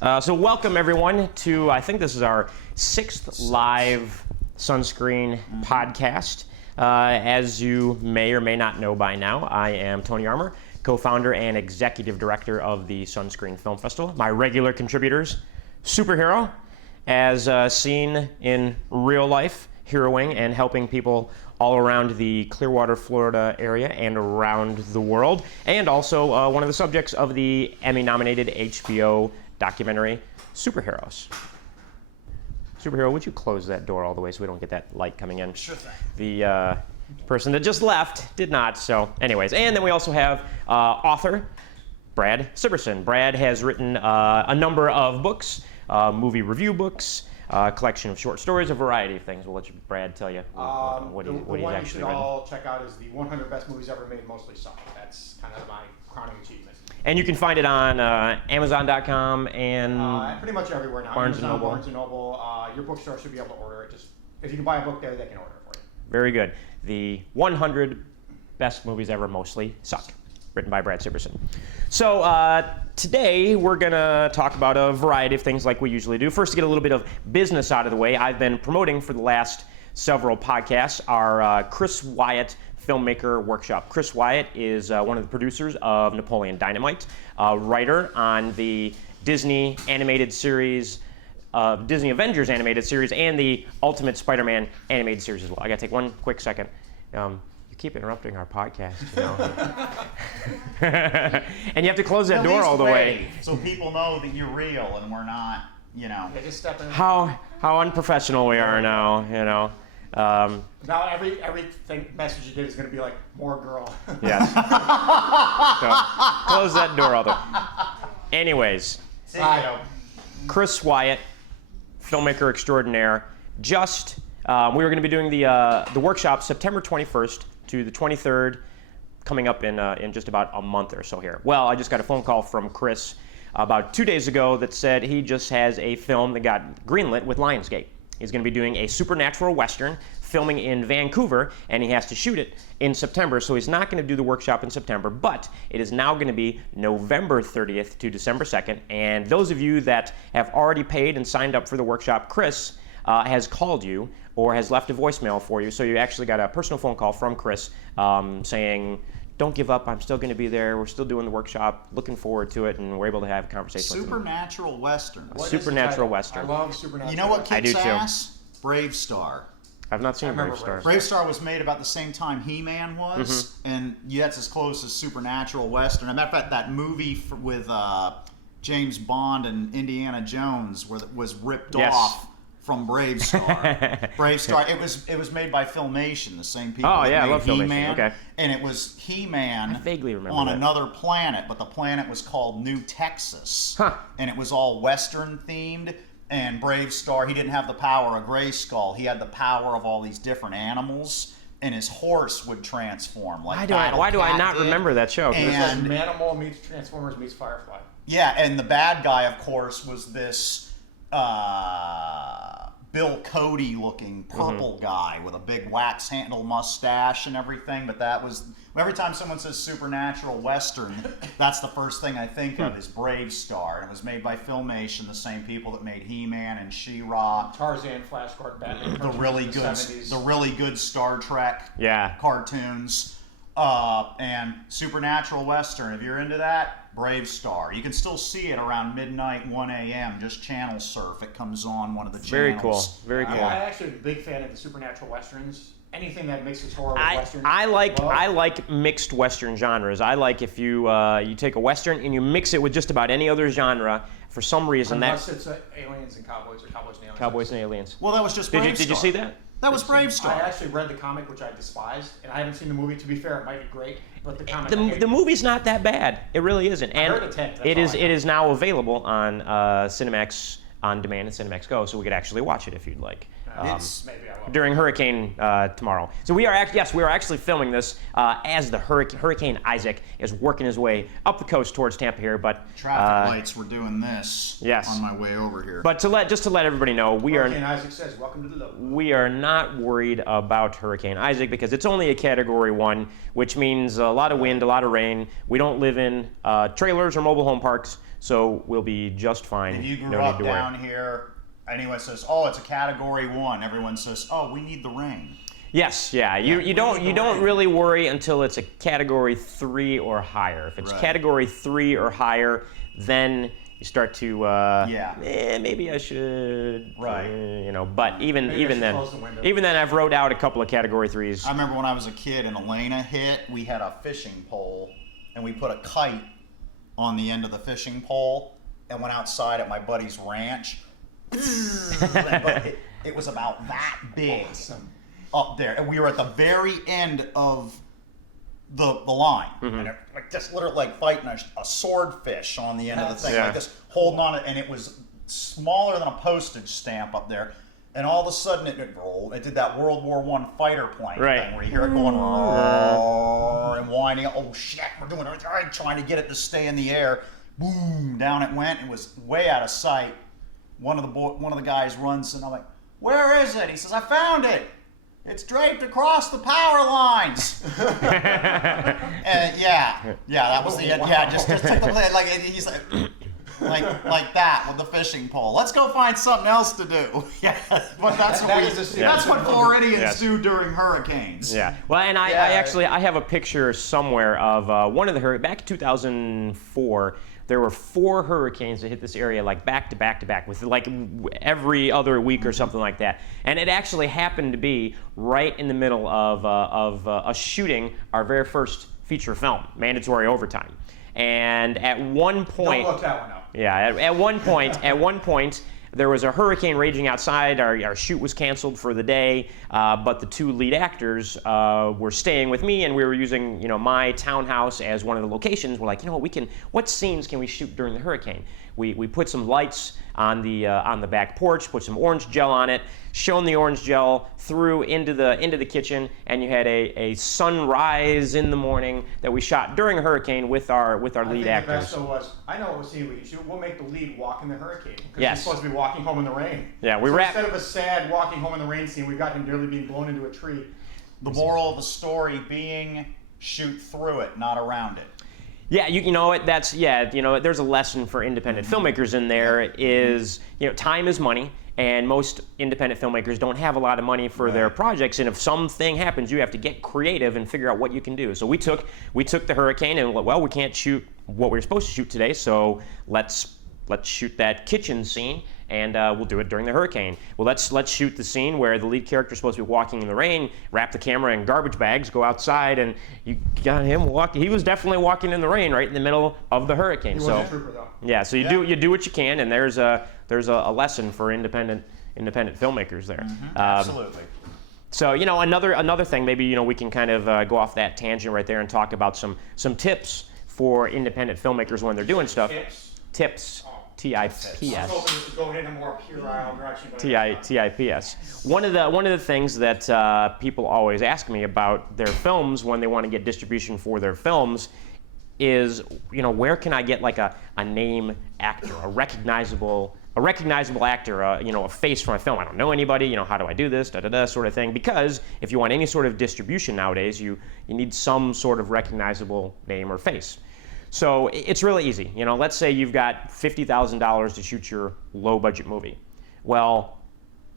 So welcome everyone to, I think this is our 6th live Sunscreen podcast. As you may or may not know by now, I am Tony Armour, co-founder and executive director of the Sunscreen Film Festival. My regular contributors, superhero, as seen in real life, heroing and helping people all around the Clearwater, Florida area and around the world, and also one of the subjects of the Emmy-nominated HBO documentary, Superheroes. Superhero, would you close that door all the way so we don't get that light coming in? Sure thing. The person that just left did not, so anyways. And then we also have author Brad Sibbersen. Brad has written a number of books, movie review books, a collection of short stories, a variety of things. We'll let Brad tell you what he's actually written. The one you should all check out is the 100 Best Movies Ever Made, Mostly Suck. That's kind of my crowning achievement. And you can find it on Amazon.com and pretty much everywhere now. Barnes Amazon, and Noble. Barnes and Noble. Your bookstore should be able to order it. Just if you can buy a book there, they can order it for you. Very good. The 100 Best Movies Ever Mostly Suck, written by Brad Sibbersen. So today we're going to talk about a variety of things like we usually do. First, to get a little bit of business out of the way, I've been promoting for the last several podcasts our Chris Wyatt filmmaker workshop. Chris Wyatt is one of the producers of Napoleon Dynamite, a writer on the Disney animated series, Disney Avengers animated series, and the Ultimate Spider-Man animated series as well. I gotta take one quick second. You keep interrupting our podcast, you know. And you have to close that door all the way. So people know that you're real and we're not, you know. Yeah, just step in. How unprofessional we are now, you know. Now every message you get is going to be like, more girl. Yes. So, close that door all the way. Anyways, Chris Wyatt, filmmaker extraordinaire. Just we were going to be doing the workshop September 21st to the 23rd, coming up in just about a month or so here. Well, I just got a phone call from Chris about 2 days ago that said he just has a film that got greenlit with Lionsgate. He's going to be doing a supernatural western, filming in Vancouver, and he has to shoot it in September, so he's not going to do the workshop in September, but it is now going to be November 30th to December 2nd, and those of you that have already paid and signed up for the workshop, Chris has called you or has left a voicemail for you, so you actually got a personal phone call from Chris saying, don't give up, I'm still going to be there, we're still doing the workshop, looking forward to it, and we're able to have a conversation with him. Supernatural Western. Supernatural Western. I love Supernatural. You know what I do kicks too. ass? Brave Star. I've not seen remember Brave Star. Brave Star was made about the same time He-Man was, and that's as close as Supernatural Western. As a matter of fact, that movie with James Bond and Indiana Jones was ripped off from Brave Star. Brave Star. It was made by Filmation, the same people. Oh, that yeah, I made love Filmation. He-Man, Okay. And it was He-Man I vaguely remember on that. another planet, but the planet was called New Texas. Huh. And it was all Western themed. And Brave Star, he didn't have the power of Grayskull. He had the power of all these different animals, and his horse would transform. Like Why do I not did. remember that show? And Manimal meets Transformers meets Firefly. yeah, and the bad guy, of course, was this Bill Cody looking purple guy with a big wax handle mustache and everything. But that was, every time someone says Supernatural Western, that's the first thing I think of is Brave Star. And it was made by Filmation, the same people that made He-Man and She-Ra. Tarzan, Flash Gordon, Batman. The really in good, 70s. the really good Star Trek Yeah. cartoons, and Supernatural Western. If you're into that, Brave Star. You can still see it around midnight, 1 a.m. Just channel surf. It comes on one of the channels. Very cool. Very cool. I'm actually a big fan of the Supernatural Westerns. Anything that mixes horror with Western. I like mixed Western genres. I like if you you take a Western and you mix it with just about any other genre. For some reason, Unless it's aliens and cowboys or cowboys and aliens. Cowboys and Aliens. Well, that was just Brave Star. Did you see that? That was Brave I Star. actually read the comic, which I despised, and I haven't seen the movie. To be fair, it might be great, but the comic. The movie's not that bad. It really isn't. And heard it's hit, that's it all is I know. it is now available on Cinemax On Demand and Cinemax Go, so we could actually watch it if you'd like. Maybe I will. during hurricane tomorrow. So we are actually filming this as the Hurricane Isaac is working his way up the coast towards Tampa here. But Traffic lights were doing this Yes. on my way over here. but to let everybody know, Hurricane Isaac says, "Welcome to the low." we are not worried about Hurricane Isaac because it's only a Category 1, which means a lot of wind, a lot of rain. We don't live in trailers or mobile home parks, so we'll be just fine. If you grew no up need to worry. down here, anyone says, "Oh, it's a Category 1," everyone says, "Oh, we need the rain." Yes, yeah. You don't really worry until it's a Category 3 or higher. If it's Right. Category 3 or higher, then you start to maybe I should Right. But even Maybe I should then close the window. I've wrote out a couple of Category 3s. I remember when I was a kid and Elena hit, we had a fishing pole and we put a kite on the end of the fishing pole and went outside at my buddy's ranch. But it was about that big up there. And we were at the very end of the line. And it, just literally like fighting a swordfish on the end of the thing. Yeah. Like this, holding on it. And it was smaller than a postage stamp up there. And all of a sudden it rolled. It did that World War I fighter plane Right. thing where you hear it going roar and whining. Oh shit, we're doing it. Trying to get it to stay in the air. Boom, down it went. It was way out of sight. One of the guys runs and I'm like, "Where is it?" He says, "I found it. It's draped across the power lines." And that was the end. Yeah, just took the play. Like he's like that with the fishing pole. Let's go find something else to do. Yeah, but that's what Floridians do during hurricanes. Yeah. Well, and I have a picture somewhere of one of the back in 2004. There were 4 hurricanes that hit this area like back to back to back with like every other week or something like that. And it actually happened to be right in the middle of us shooting our very first feature film, Mandatory Overtime. And at one point, Don't look that one up. yeah, at one point, there was a hurricane raging outside. Our shoot was canceled for the day, but the 2 lead actors were staying with me, and we were using, my townhouse as one of the locations. We're like, what scenes can we shoot during the hurricane? We put some lights on the back porch, put some orange gel on it, shone the orange gel through into the kitchen, and you had a sunrise in the morning that we shot during a hurricane with our lead actors. The best though was, I know what scene we can shoot. We'll make the lead walk in the hurricane because Yes. he's supposed to be walking home in the rain. Yeah, instead of a sad walking home in the rain scene, we got him nearly being blown into a tree. The moral of the story being, shoot through it, not around it. Yeah, there's a lesson for independent filmmakers in there is, time is money, and most independent filmmakers don't have a lot of money for their projects, and if something happens, you have to get creative and figure out what you can do. So we took the hurricane and, we can't shoot what we were supposed to shoot today, so let's shoot that kitchen scene, and we'll do it during the hurricane. Well, let's shoot the scene where the lead character is supposed to be walking in the rain, wrap the camera in garbage bags, go outside, and you got him walking. He was definitely walking in the rain right in the middle of the hurricane. He was a trooper though. Yeah, so you do what you can, and there's a lesson for independent filmmakers there. Absolutely. So another thing, maybe we can kind of go off that tangent right there and talk about some tips for independent filmmakers when they're doing stuff. Tips. T-I-P-S. I was hoping this would go in a more puerile direction. but- T-I-P-S. One of the things that people always ask me about their films when they want to get distribution for their films is, where can I get like a name actor, a recognizable actor, a face from a film. I don't know anybody, how do I do this, sort of thing. Because if you want any sort of distribution nowadays, you need some sort of recognizable name or face. So it's really easy. Let's say you've got $50,000 to shoot your low-budget movie. Well,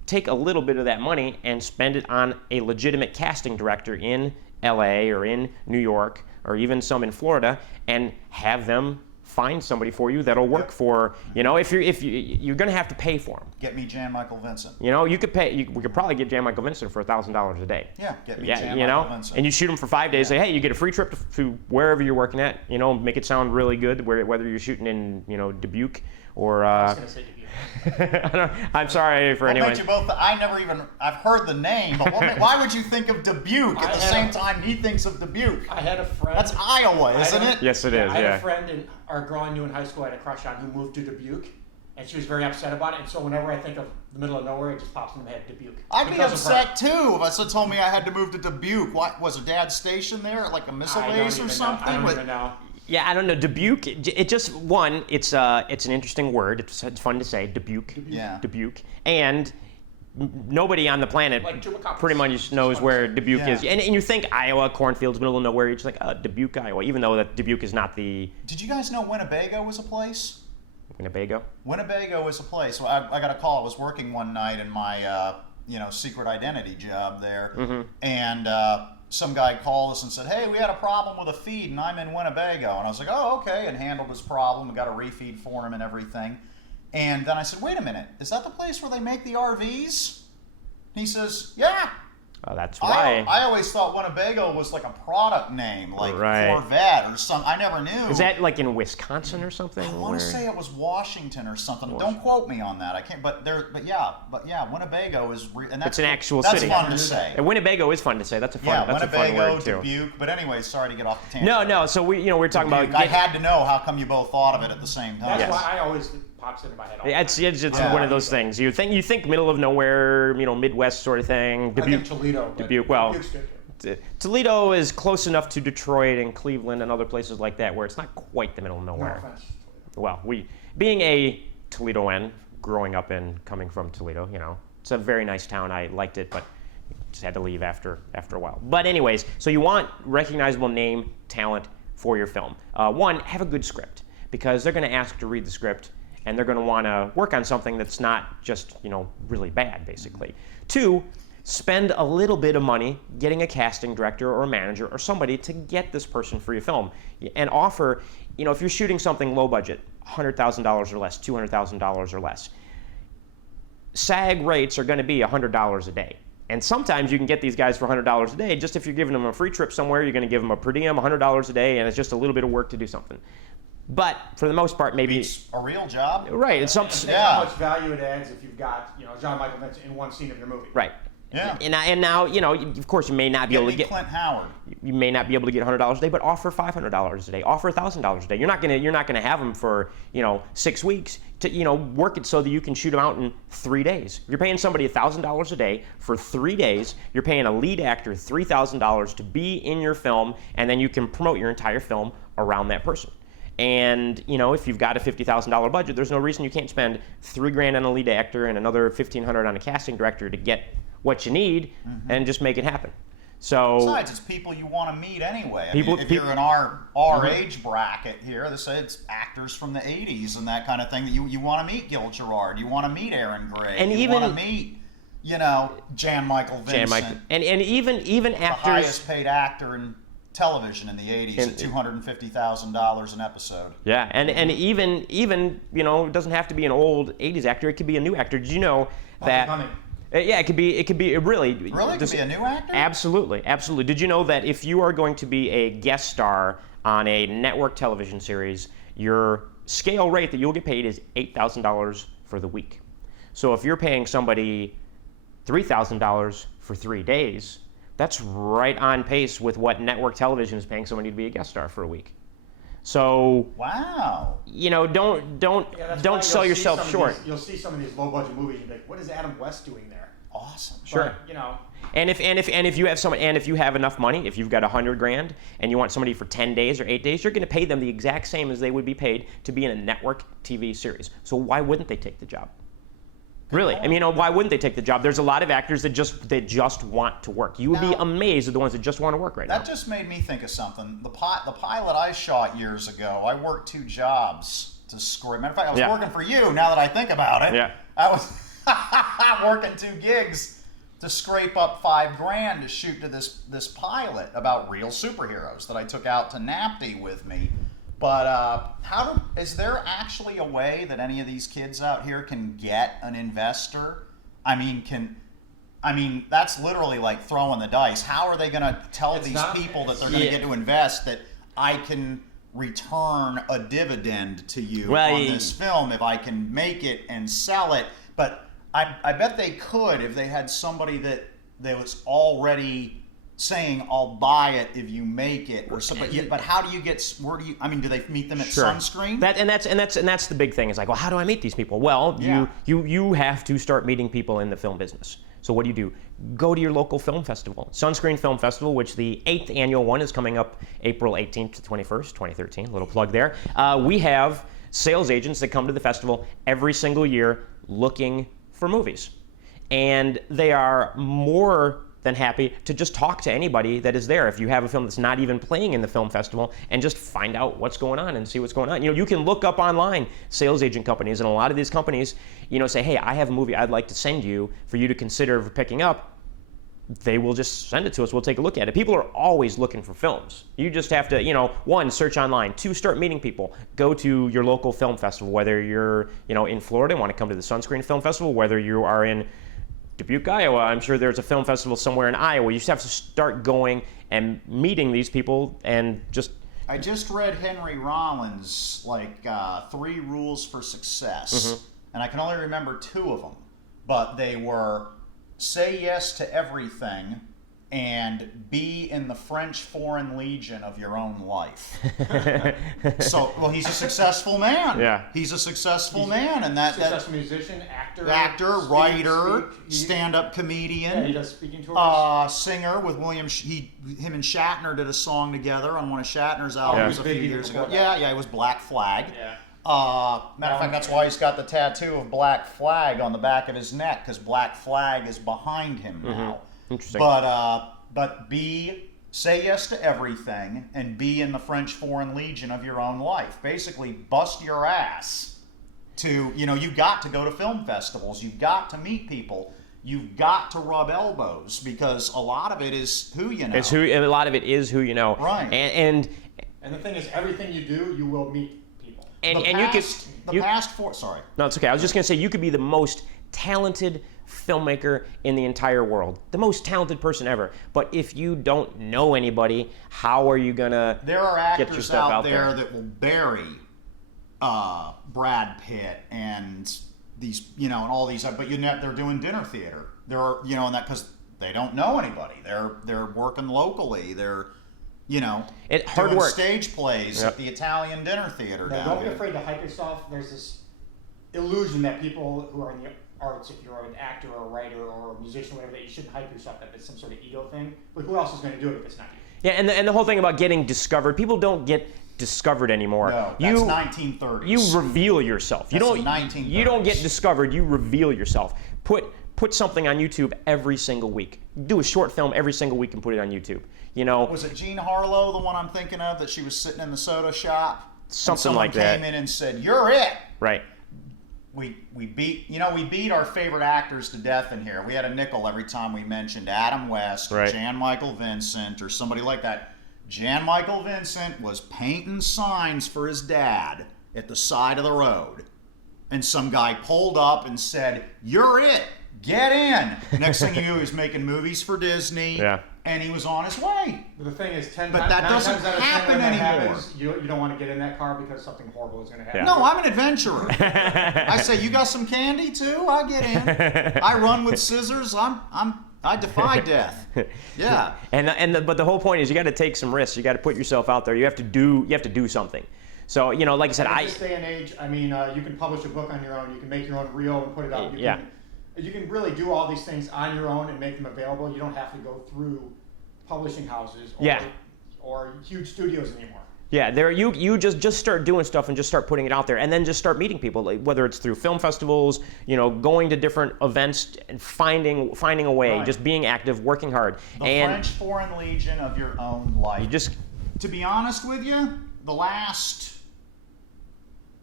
take a little bit of that money and spend it on a legitimate casting director in LA or in New York or even some in Florida, and have them find somebody for you that'll work for, if you're going to have to pay for them. Get me Jan Michael Vincent. You could pay. We could probably get Jan Michael Vincent for $1,000 a day. Yeah, get me Jan Michael Vincent. And you shoot him for 5 days. Say, hey, you get a free trip to wherever you're working at. Make it sound really good. Whether you're shooting in Dubuque or. I was going to say Dubuque. I'm sorry for anyone. You both, I've heard the name, but why would you think of Dubuque at the same time he thinks of Dubuque? I had a friend. That's Iowa, isn't it? Yes, it is. I had a friend our girl I knew in high school I had a crush on who moved to Dubuque, And she was very upset about it. And so whenever I think of the middle of nowhere, it just pops into my head, Dubuque. I'd be Because of her. upset too if someone told me I had to move to Dubuque. What was a dad stationed there, like a missile base or something? I don't even know. Yeah, I don't know. Dubuque. It just one. It's an interesting word. It's fun to say. Dubuque. Yeah. Dubuque. And nobody on the planet Like chupacabras. pretty much knows where Dubuque Yeah. is. And you think Iowa, cornfields, middle of nowhere. You're just like, Dubuque, Iowa. Even though that Dubuque is not the Did you guys know Winnebago was a place? Winnebago. Winnebago is a place. So I got a call. I was working one night in my secret identity job there, and some guy called us and said, "Hey, we had a problem with a feed, and I'm in Winnebago." And I was like, "Oh, okay," and handled his problem. We got a refeed for him and everything. And then I said, "Wait a minute, is that the place where they make the RVs?" He says, "Yeah." Oh, that's why. I always thought Winnebago was like a product name, like Right. Corvette or something. I never knew. Is that like in Wisconsin or something? I want to say it was Washington or something. Don't quote me on that. I can't. But yeah, Winnebago is, and that's It's an actual that's city. fun to say. And Winnebago is fun to say. That's a fun. Yeah, that's a fun Winnebago, word too. Dubuque. But anyway, sorry to get off the tangent. No. So we're talking Dubuque. about. I had to know how come you both thought of it at the same time. That's Yes. why I always pops into my head all the It's time. Yeah. one of those things. You think middle of nowhere, Midwest sort of thing. I think Dubuque. Toledo. but Dubuque, well, Dubuque's good too. Toledo is close enough to Detroit and Cleveland and other places like that where it's not quite the middle of No nowhere. offense. Well, being a Toledoan, growing up and coming from Toledo, it's a very nice town. I liked it, but just had to leave after a while. But anyways, so you want recognizable name, talent for your film. One, have a good script, because they're going to ask to read the script and they're going to want to work on something that's not just, really bad, basically. Two, spend a little bit of money getting a casting director or a manager or somebody to get this person for your film, and offer, if you're shooting something low budget, $100,000 or less, $200,000 or less, SAG rates are going to be $100 a day. And sometimes you can get these guys for $100 a day. Just if you're giving them a free trip somewhere, you're going to give them a per diem, $100 a day, and it's just a little bit of work to do something. But for the most part, maybe It's a real job. right. It's Think Yeah. how much value it adds if you've got, John Michael Vincent in one scene of your movie. right. Yeah. And now, of course, you may not be Get able me to get. Clint Howard. You may not be able to get $100 a day, but offer $500 a day, offer $1,000 a day. You're not gonna have them for 6 weeks to work it so that you can shoot them out in 3 days. If you're paying somebody $1,000 a day for 3 days, you're paying a lead actor $3,000 to be in your film, and then you can promote your entire film around that person. And if you've got a $50,000 budget, there's no reason you can't spend $3,000 on a lead actor and another $1,500 on a casting director to get what you need and just make it happen. So Besides, it's people you want to meet anyway. I People- mean, if peop- you're in our age bracket here, they say it's actors from the 80s and that kind of thing that you want to meet Gil Gerard, you want to meet Aaron Gray, And you even- want to meet, Jan Michael Vincent, and even the actors. highest paid actor in television in the 80s at $250,000 an episode. Yeah, and even it doesn't have to be an old '80s actor. It could be a new actor. Did you know that? Coming. Yeah, it could be really. Really? It could be a new actor? Absolutely. Did you know that if you are going to be a guest star on a network television series, your scale rate that you'll get paid is $8,000 for the week. So if you're paying somebody $3,000 for 3 days, that's right on pace with what network television is paying somebody to be a guest star for a week. So Wow. don't Yeah, that's why don't sell you'll see yourself some of short. these- you'll see some of these low budget movies and be like, what is Adam West doing there? Awesome. Sure. But, And if you have enough money, if you've got $100,000 and you want somebody for 10 days or 8 days, you're going to pay them the exact same as they would be paid to be in a network TV series. So why wouldn't they take the job? Really, I mean, why wouldn't they take the job? There's a lot of actors that just want to work. You would be Now- amazed at the ones that just want to work right now. That just made me think of something. The pilot I shot years ago, I worked 2 jobs to script. Matter of fact, I was Yeah. working for you. Now that I think about it, Yeah. I was working 2 gigs to scrape up $5,000 to shoot to this pilot about real superheroes that I took out to NAPTY with me. But is there actually a way that any of these kids out here can get an investor? I mean, that's literally like throwing the dice. How are they going to tell It's these not- people that they're going to Yeah. get to invest that I can return a dividend to you Well, on this film if I can make it and sell it? But I bet they could if they had somebody that was already saying I'll buy it if you make it or something. But how do you get? Where do you? I mean, do they meet them at Sunscreen? That's the big thing. Is like, well, how do I meet these people? Well, you have to start meeting people in the film business. So what do? Go to your local film festival. Sunscreen Film Festival, which the 8th annual one is coming up April 18th to 21st, 2013. A little plug there. We have sales agents that come to the festival every single year looking for movies. And they are more than happy to just talk to anybody that is there. If you have a film that's not even playing in the film festival, and just find out what's going on and see what's going on. You can look up online sales agent companies, and a lot of these companies, say, hey, I have a movie I'd like to send you for you to consider picking up. They will just send it to us. We'll take a look at it. People are always looking for films. You just have to, 1, search online. 2, start meeting people. Go to your local film festival, whether you're, in Florida and want to come to the Sunscreen Film Festival, whether you are in Dubuque, Iowa. I'm sure there's a film festival somewhere in Iowa. You just have to start going and meeting these people and just... I just read Henry Rollins' 3 rules for success, and I can only remember 2 of them, but they were say yes to everything and be in the French Foreign Legion of your own life. So, well, he's a successful man. Yeah. He's a successful man, and successful musician, actor, writer, stand-up comedian. Yeah, he does speaking tours. Singer with William. Him and Shatner did a song together on one of Shatner's albums a few years ago. Yeah, it was Black Flag. Yeah. Matter of fact, that's why he's got the tattoo of Black Flag on the back of his neck, because Black Flag is behind him now. Interesting. But say yes to everything and be in the French Foreign Legion of your own life. Basically, bust your ass to, you've got to go to film festivals. You've got to meet people. You've got to rub elbows, because a lot of it is who you know. A lot of it is who you know. Right. And the thing is, everything you do, you will meet people. Sorry. No, it's okay. I was just going to say, you could be the most talented filmmaker in the entire world, the most talented person ever, but if you don't know anybody, how are you gonna there are get your stuff actors out there that will bury Brad Pitt and these, and all these, but they're doing dinner theater. They're, and that because they don't know anybody. They're working locally. They're hard doing work. Stage plays at the Italian dinner theater. Don't be afraid to hype yourself. There's this illusion that people who are in the arts, if you're an actor or a writer or a musician, whatever, that you shouldn't hype yourself, that it's some sort of ego thing. But who else is going to do it if it's not you? Yeah, and the whole thing about getting discovered, people don't get discovered anymore. No, that's 1930s. You reveal yourself. You don't get discovered, you reveal yourself. Put something on YouTube every single week. Do a short film every single week and put it on YouTube. Was it Jean Harlow, the one I'm thinking of, that she was sitting in the soda shop? Something like that. Someone came in and said, "You're it." Right. We beat our favorite actors to death in here. We had a nickel every time we mentioned Adam West, or Jan Michael Vincent, or somebody like that. Jan Michael Vincent was painting signs for his dad at the side of the road, and some guy pulled up and said, "You're it. Get in." Next thing you knew, he was making movies for Disney. Yeah. And he was on his way. But the thing is, that doesn't happen anymore. You don't want to get in that car because something horrible is going to happen. No, I'm an adventurer. I say, "You got some candy too?" I get in. I run with scissors. I defy death. Yeah. But the whole point is, you got to take some risks. You got to put yourself out there. You have to do something. So like I said, in this day and age, I mean, you can publish a book on your own. You can make your own reel and put it out. You can really do all these things on your own and make them available. You don't have to go through publishing houses or huge studios anymore. Yeah, you just start doing stuff and just start putting it out there, and then just start meeting people, whether it's through film festivals, going to different events and finding a way, just being active, working hard. The French Foreign Legion of your own life. To be honest with you, the last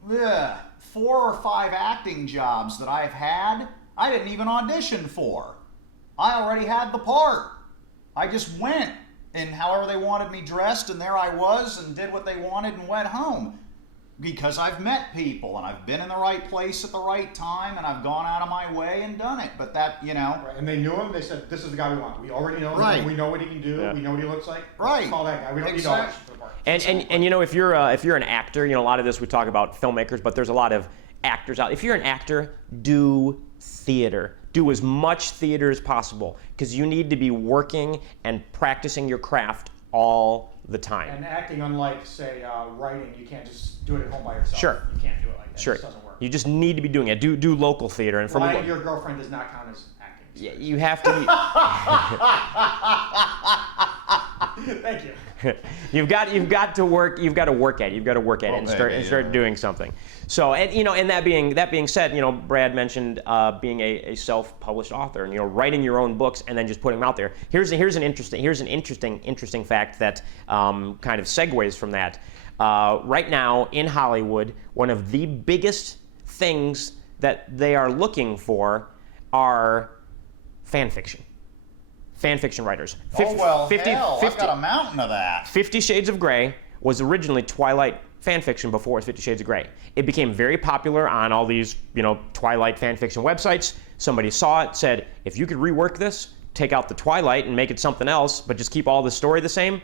4 or 5 acting jobs that I've had, I didn't even audition for. I already had the part. I just went, and however they wanted me dressed, and there I was, and did what they wanted and went home. Because I've met people, and I've been in the right place at the right time, and I've gone out of my way and done it. But that, Right. And they knew him. They said, "This is the guy we want. We already know him. We know what he can do. Yeah. We know what he looks like. Right. Let's call that guy. We don't need audition for the part." And if you're an actor, a lot of this we talk about filmmakers, but there's a lot of actors out. If you're an actor, do theater. Do as much theater as possible because you need to be working and practicing your craft all the time. And acting, unlike, say, writing, you can't just do it at home by yourself. Sure. You can't do it like that. Sure. It just doesn't work. You just need to be doing it. Do local theater. And Lying to your girlfriend does not count as acting. Yeah, you have to be. Thank you. You've got to work. You've got to work at it. You've got to work at it and start doing something. So, and that being said, Brad mentioned being a self-published author and writing your own books and then just putting them out there. Here's an interesting fact that kind of segues from that. Right now in Hollywood, one of the biggest things that they are looking for are fan fiction. Fan fiction writers. I've got a mountain of that. 50 Shades of Grey was originally Twilight fan fiction before it was 50 Shades of Grey. It became very popular on all these, Twilight fan fiction websites. Somebody saw it, said, if you could rework this, take out the Twilight and make it something else, but just keep all the story the same,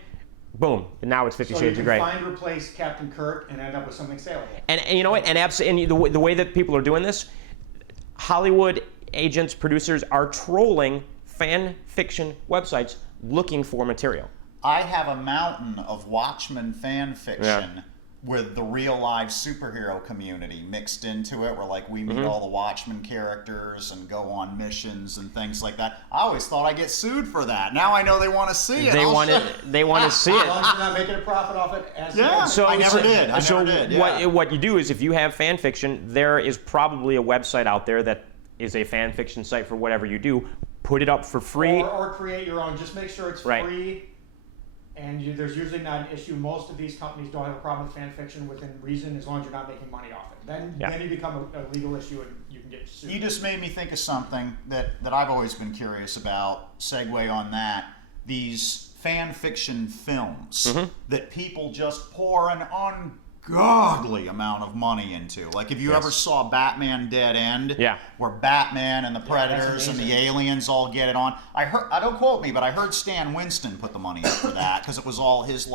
boom, and now it's 50 Shades of Grey. So you can replace Captain Kirk and end up with something saleable. And you know what? And the way that people are doing this, Hollywood agents, producers are trolling fan fiction websites looking for material. I have a mountain of Watchmen fan fiction with the real live superhero community mixed into it, where we meet all the Watchmen characters and go on missions and things like that. I always thought I'd get sued for that. Now I know they want to see it. They want to see it. As long as you're not making a profit off it. I never did. Yeah. What you do is, if you have fan fiction, there is probably a website out there that is a fan fiction site for whatever you do. Put it up for free. Or create your own. Just make sure it's free. And there's usually not an issue. Most of these companies don't have a problem with fan fiction within reason, as long as you're not making money off it. Then you become a legal issue and you can get sued. You just made me think of something that I've always been curious about. Segue on that. These fan fiction films that people just pour an ungodly amount of money into. Like if you ever saw Batman Dead End, where Batman and the Predators and the aliens all get it on. I don't quote me, but I heard Stan Winston put the money up for that because it was all his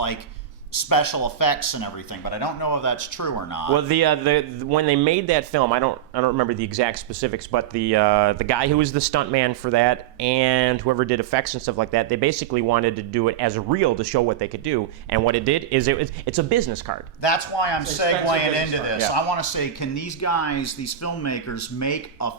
special effects and everything, but I don't know if that's true or not. Well, the when they made that film, I don't remember the exact specifics, but the guy who was the stuntman for that and whoever did effects and stuff like that, they basically wanted to do it as real to show what they could do. And what it did is it's a business card. That's why I'm segueing into this. Yeah. I want to say, can these guys, these filmmakers, make a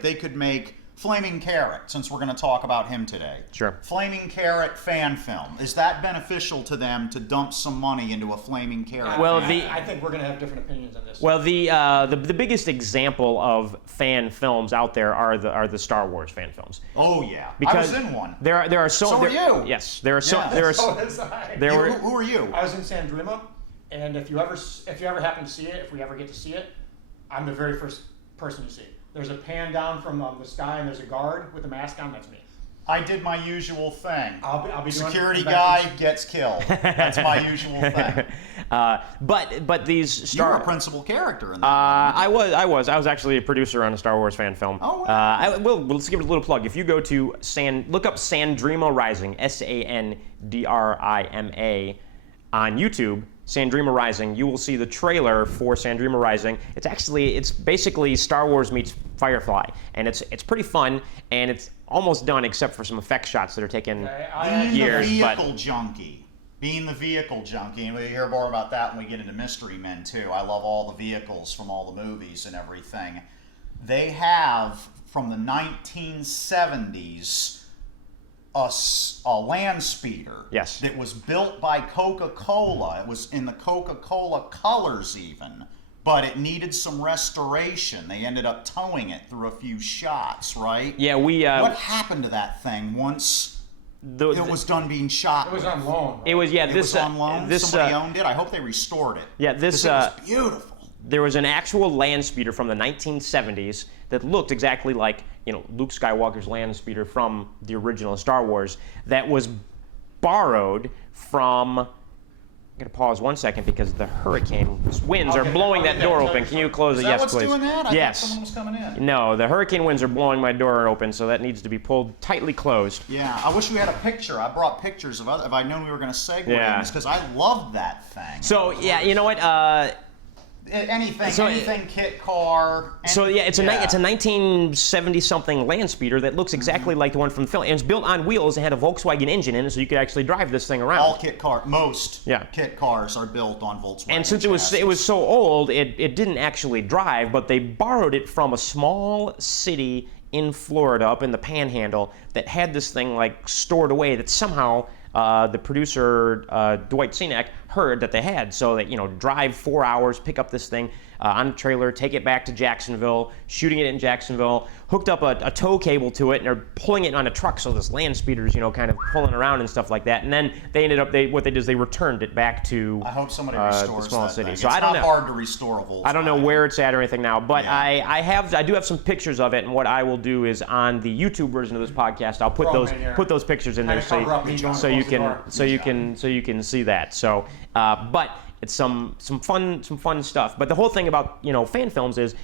they could make Flaming Carrot, since we're going to talk about him today. Sure. Flaming Carrot fan film. Is that beneficial to them to dump some money into a Flaming Carrot? Well, I think we're going to have different opinions on this. Well, the biggest example of fan films out there are the Star Wars fan films. Oh yeah, because I was in one. There are so. So are you? Yes, there are so. Yeah. There are. So was I. Who are you? I was in San Drima, and if you ever happen to see it, if we ever get to see it, I'm the very first person you see. There's a pan down from the sky, and there's a guard with a mask on. That's me. I did my usual thing. I'll be security guy gets killed. That's my usual thing. But these You were a principal character in that. I was actually a producer on a Star Wars fan film. Oh, wow. Let's give it a little plug. If you go to look up Sandrima Rising, Sandrima on YouTube. Sandrima Rising, you will see the trailer for Sandrima Rising. It's basically Star Wars meets Firefly, and it's pretty fun, and it's almost done except for some effect shots that are taking years. Being the vehicle junkie, and we hear more about that when we get into Mystery Men too. I love all the vehicles from all the movies and everything. They have, from the 1970s, a land speeder that was built by Coca-Cola. It was in the Coca-Cola colors even, but it needed some restoration. They ended up towing it through a few shots, right? Yeah, what happened to that thing once it was done being shot? It was on loan. It was, It was on loan? Somebody owned it? I hope they restored it. Yeah, it was beautiful. There was an actual land speeder from the 1970s that looked exactly like, Luke Skywalker's land speeder from the original Star Wars that was borrowed from. I'm going to pause 1 second because the hurricane winds are blowing that door open. Can you close it? Yes, please. Is that what's doing that? Yes. I thought someone was coming in. No, the hurricane winds are blowing my door open, so that needs to be pulled tightly closed. Yeah, I wish we had a picture. I brought pictures of if I'd known we were going to segue in this because I loved that thing. So, yeah, you know what? Anything kit car. So yeah, it's a 1970 something land speeder that looks exactly like the one from the film, and it's built on wheels and had a Volkswagen engine in it, so you could actually drive this thing around. All kit cars are built on Volkswagen. And since it was so old, it didn't actually drive, but they borrowed it from a small city in Florida, up in the Panhandle, that had this thing like stored away that somehow the producer Dwight Senack heard that they had. So that, drive 4 hours, pick up this thing on a trailer, take it back to Jacksonville, shooting it in Jacksonville, hooked up a tow cable to it, and they're pulling it on a truck. So this land speeder's kind of pulling around and stuff like that. And then they ended up what they did is they returned it back to I hope somebody restores the small that city. thing. So it's I don't not know. hard to restore a Volkswagen. I don't know where it's at or anything now, but Yeah. I do have some pictures of it, and what I will do is on the YouTube version of this podcast, I'll put those pictures in there so you can see that. So, but it's some fun stuff. But the whole thing about fan films is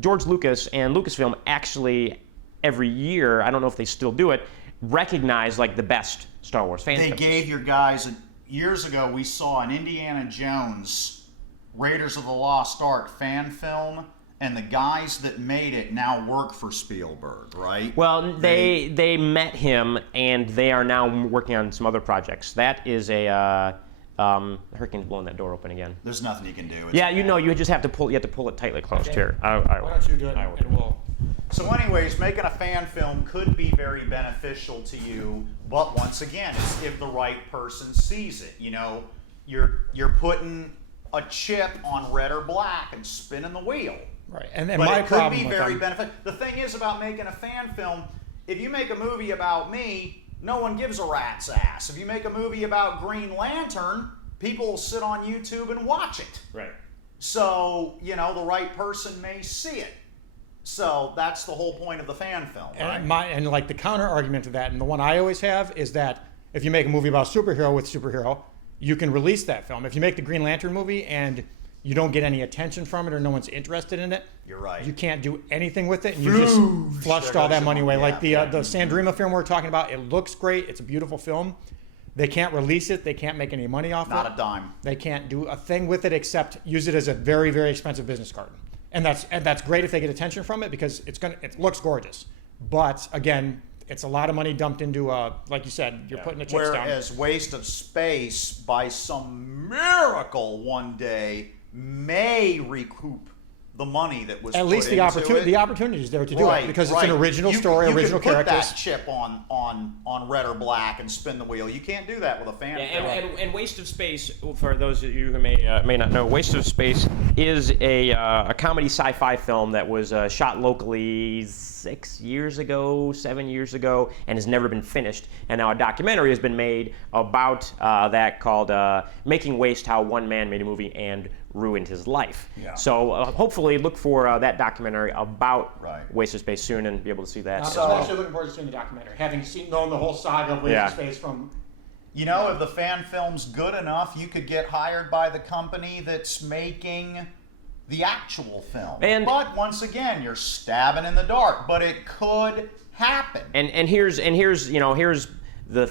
George Lucas and Lucasfilm actually every year, I don't know if they still do it, recognize like the best Star Wars fan films. They gave your guys years ago. We saw an Indiana Jones Raiders of the Lost Ark fan film. And the guys that made it now work for Spielberg, right? Well, they met him, and they are now working on some other projects. That is a hurricane's blowing that door open again. There's nothing you can do. You just have to pull. You have to pull it tightly closed here. Why don't you do it? And we'll. So, anyways, making a fan film could be very beneficial to you, but once again, it's if the right person sees it. You're putting a chip on red or black and spinning the wheel. Right, and but my it could problem be with very them, beneficial. The thing is about making a fan film, if you make a movie about me, no one gives a rat's ass. If you make a movie about Green Lantern, people will sit on YouTube and watch it. Right. So, the right person may see it. So that's the whole point of the fan film, right? And like the counter argument to that, and the one I always have, is that if you make a movie about superhero with superhero, you can release that film. If you make the Green Lantern movie and you don't get any attention from it or no one's interested in it, you're right. You can't do anything with it, and you just flushed all that money away. Like the Sandrima film we're talking about, it looks great. It's a beautiful film. They can't release it. They can't make any money off it. Not a dime. They can't do a thing with it except use it as a very, very expensive business card. And that's great if they get attention from it because it looks gorgeous. But again, it's a lot of money dumped into like you said, you're putting the chips down. Whereas Waste of Space, by some miracle one day, may recoup the money that was at put least the into the opportunity is there to do it because it's an original story, original you can put characters. that chip on red or black and spin the wheel. You can't do that with a fan film. And Waste of Space, for those of you who may not know, Waste of Space is a comedy sci-fi film that was shot locally 7 years ago, and has never been finished. And now a documentary has been made about that called Making Waste: How One Man Made a Movie and Ruined His Life. Yeah. So hopefully look for that documentary about Waste of Space soon and be able to see that. I'm actually looking forward to seeing the documentary, having known the whole saga of Waste of Space from... if the fan film's good enough, you could get hired by the company that's making the actual film. But once again, you're stabbing in the dark. But it could happen. And here's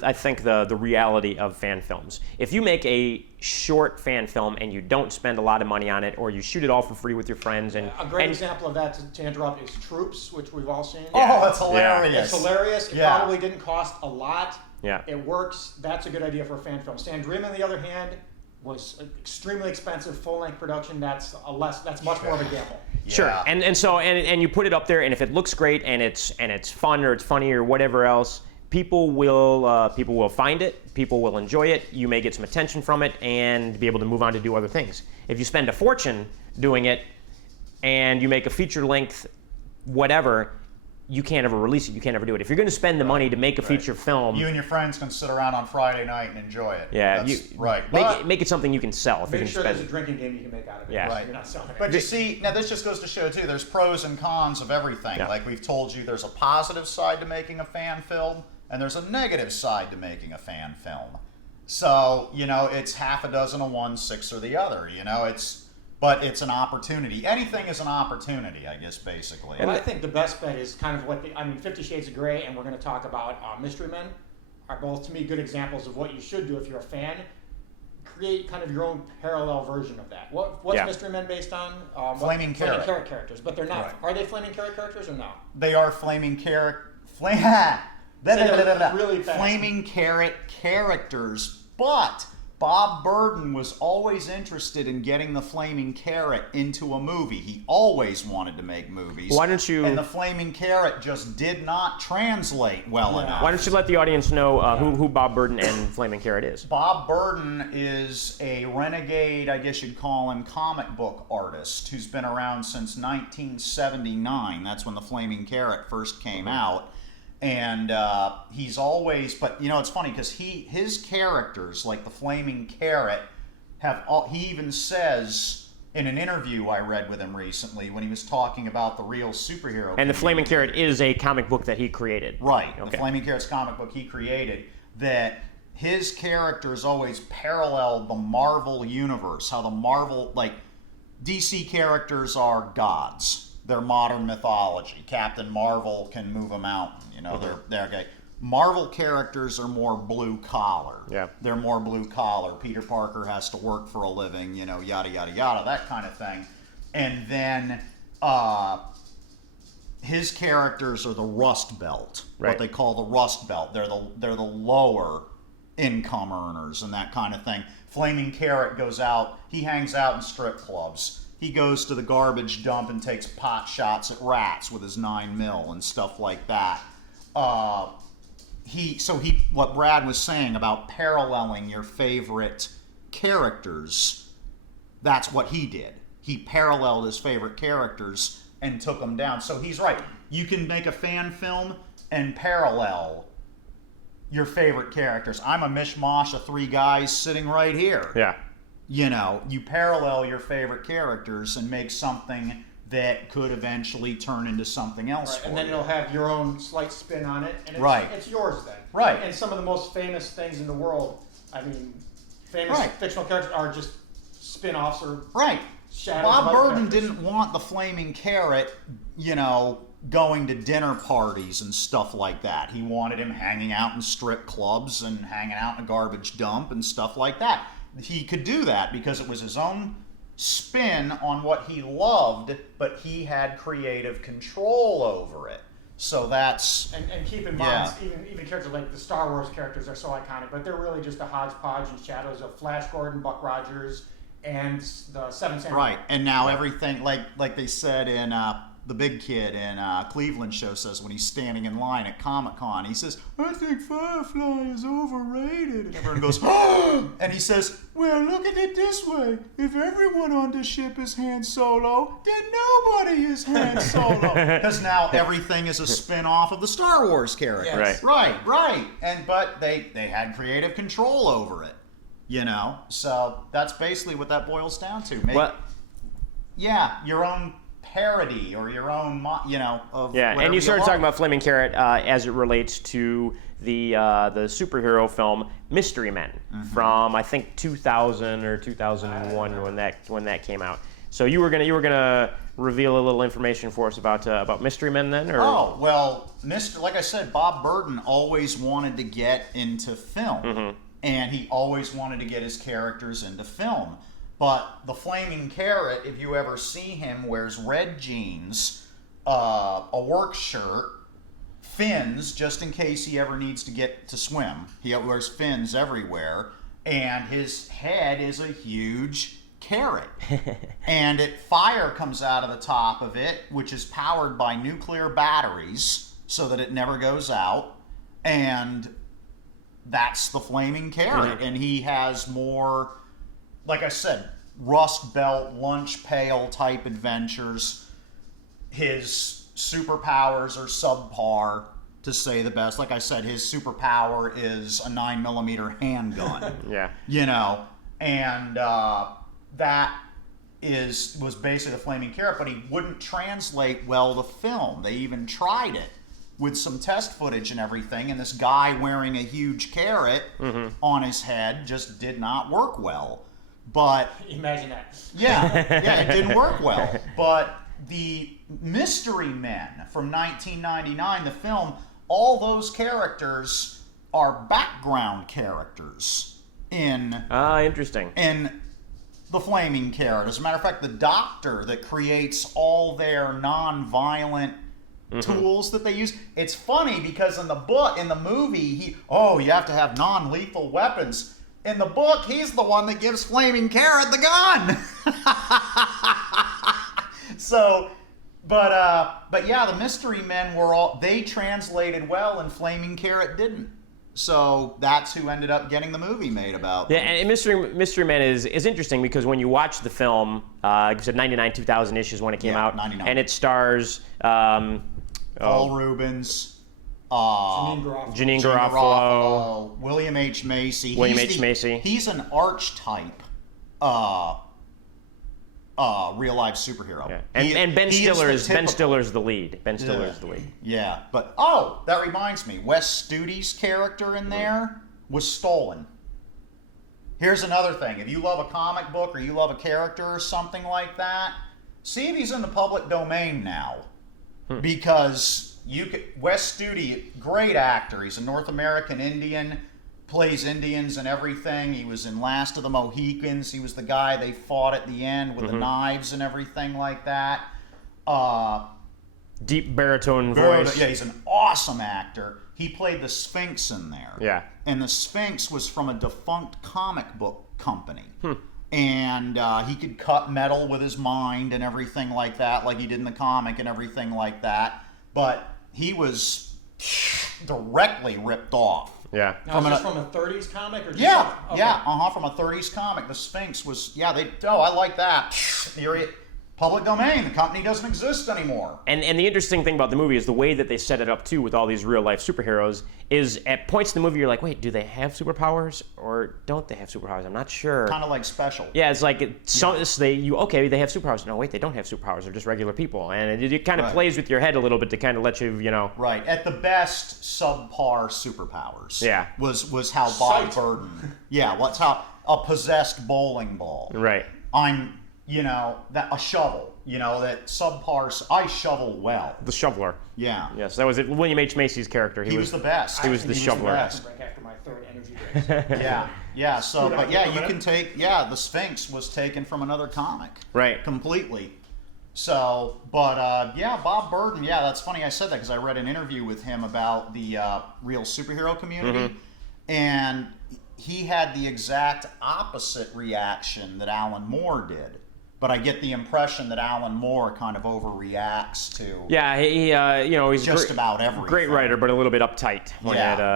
I think the reality of fan films. If you make a short fan film and you don't spend a lot of money on it, or you shoot it all for free with your friends, and a great example of that to interrupt is Troops, which we've all seen. Oh, that's hilarious! Yeah. It's hilarious. It probably didn't cost a lot. Yeah, it works. That's a good idea for a fan film. Sandrima, on the other hand, was extremely expensive full-length production. That's much more of a gamble. Sure, and so you put it up there, and if it looks great and it's fun or it's funny or whatever else, people will find it, people will enjoy it, you may get some attention from it, and be able to move on to do other things. If you spend a fortune doing it, and you make a feature-length whatever, you can't ever release it, you can't ever do it. If you're going to spend the money to make a feature film... You and your friends can sit around on Friday night and enjoy it. Yeah, make it something you can sell. If make sure there's a drinking game you can make out of it. Yeah. You're not selling it. But you see, now this just goes to show, too, there's pros and cons of everything. Yeah. Like we've told you, there's a positive side to making a fan film, and there's a negative side to making a fan film. So, it's half a dozen of one, 6 or the other. But it's an opportunity. Anything is an opportunity, I guess, basically. And I think the best bet is kind of 50 Shades of Grey, and we're going to talk about Mystery Men, are both, to me, good examples of what you should do if you're a fan. create kind of your own parallel version of that. What's Mystery Men based on? Flaming Carrot. Flaming Carrot characters, but they're not. Right. Are they Flaming Carrot characters or no? They are Flaming Carrot. Really fast. Flaming Carrot characters, but Bob Burden was always interested in getting the Flaming Carrot into a movie. He always wanted to make movies. Why don't you? And the Flaming Carrot just did not translate well enough. Why don't you let the audience know who Bob Burden and Flaming Carrot is? Bob Burden is a renegade, I guess you'd call him, comic book artist who's been around since 1979. That's when the Flaming Carrot first came out. And he's always, but you know, it's funny because his characters, like the Flaming Carrot, he even says in an interview I read with him recently when he was talking about the real superhero. And the Flaming Carrot is a comic book that he created. Right. Okay. The Flaming Carrot's comic book he created, that his characters always paralleled the Marvel universe. How the Marvel, like, DC characters are gods. They're modern mythology. Captain Marvel can move a mountain. You know, they're okay. Marvel characters are more blue collar. Yeah. They're more blue collar. Peter Parker has to work for a living, you know, yada, yada, yada, that kind of thing. And then his characters are the Rust Belt, what they call the Rust Belt. They're the lower income earners and that kind of thing. Flaming Carrot goes out, he hangs out in strip clubs. He goes to the garbage dump and takes pot shots at rats with his 9mm and stuff like that. What Brad was saying about paralleling your favorite characters, that's what he did. He paralleled his favorite characters and took them down. So he's right. You can make a fan film and parallel your favorite characters. I'm a mishmash of three guys sitting right here. Yeah. You know, you parallel your favorite characters and make something that could eventually turn into something else for and then you. you'll have your own slight spin on it, and it's yours then. Right. And some of the most famous things in the world, I mean, famous fictional characters are just spin-offs or shadows. Bob of Burden characters. didn't want the Flaming Carrot, you know, going to dinner parties and stuff like that. He wanted him hanging out in strip clubs and hanging out in a garbage dump and stuff like that. He could do that because it was his own spin on what he loved, but he had creative control over it. So that's... And keep in mind, even characters like the Star Wars characters are so iconic, but they're really just a hodgepodge and shadows of Flash Gordon, Buck Rogers, and the Seven Samurai. Right, and now everything, like they said in the big kid in Cleveland show says when he's standing in line at Comic-Con, he says, I think Firefly is overrated. And everyone goes, oh! And he says, well, look at it this way. If everyone on the ship is Han Solo, then nobody is Han Solo. Because now everything is a spin-off of the Star Wars characters. Yes. Right. But they had creative control over it, you know? So that's basically what that boils down to. Your own parody or your own, you know, of and you started talking about Flaming Carrot as it relates to the superhero film Mystery Men from I think 2000 or 2001 when that came out. So you were gonna reveal a little information for us about Mystery Men then, or? Oh well, like I said, Bob Burden always wanted to get into film, and he always wanted to get his characters into film. But the Flaming Carrot, if you ever see him, wears red jeans, a work shirt, fins, just in case he ever needs to get to swim. He wears fins everywhere, and his head is a huge carrot. And fire comes out of the top of it, which is powered by nuclear batteries, so that it never goes out. And that's the Flaming Carrot. And he has more... Like I said, Rust Belt, lunch pail type adventures. His superpowers are subpar, to say the best. Like I said, his superpower is a 9mm handgun. You know, and that was basically the Flaming Carrot, but he wouldn't translate well to film. They even tried it with some test footage and everything, and this guy wearing a huge carrot on his head just did not work well. But imagine that. Yeah, it didn't work well. But the Mystery Men from 1999, the film, all those characters are background characters. Interesting. in the Flaming Carrot. As a matter of fact, the doctor that creates all their non-violent tools that they use. It's funny because in the movie, you have to have non-lethal weapons. In the book, he's the one that gives Flaming Carrot the gun. So, but yeah, the Mystery Men they translated well, and Flaming Carrot didn't. So that's who ended up getting the movie made about them. Yeah, and Mystery Men is interesting because when you watch the film, like you said, 99, 2000-ish is when it came out. 99. And it stars Paul Rubens, Janine Garofalo, William H. Macy. Macy. He's an archetype real-life superhero. Yeah. And Ben Stiller's the lead. Ben Stiller's the lead. Yeah, but that reminds me. Wes Studi's character in there was stolen. Here's another thing. If you love a comic book or you love a character or something like that, see if he's in the public domain now. Because Wes Studi, great actor. He's a North American Indian, plays Indians and everything. He was in Last of the Mohicans. He was the guy they fought at the end with the knives and everything like that. Deep baritone voice. Yeah, he's an awesome actor. He played the Sphinx in there. Yeah. And the Sphinx was from a defunct comic book company. And he could cut metal with his mind and everything like that, like he did in the comic and everything like that. But he was directly ripped off. Yeah. Now, is this from a 30s comic? Or just from a 30s comic. The Sphinx was, I like that. Public domain. The company doesn't exist anymore. And the interesting thing about the movie is the way that they set it up, too, with all these real-life superheroes, is at points in the movie you're like, wait, do they have superpowers or don't they have superpowers? I'm not sure. Kind of like Special. Yeah, it's like, they have superpowers. No, wait, they don't have superpowers. They're just regular people. And it kind of plays with your head a little bit to kind of let you, Right. At the best, subpar superpowers. Yeah. Was how Bob Burden. Yeah, what's how a possessed bowling ball. Right. I'm... that a shovel, that subpar. I shovel well. The shoveler. Yeah. Yes, that was it. William H. Macy's character. He was the best. He was the shoveler. After my third energy drink. Yeah. So, but yeah, you can take. Yeah, the Sphinx was taken from another comic. Right. Completely. So, but Bob Burden. Yeah, that's funny. I said that because I read an interview with him about the real superhero community, and he had the exact opposite reaction that Alan Moore did. But I get the impression that Alan Moore kind of overreacts to. Yeah, he's just about everything. Great writer, but a little bit uptight. A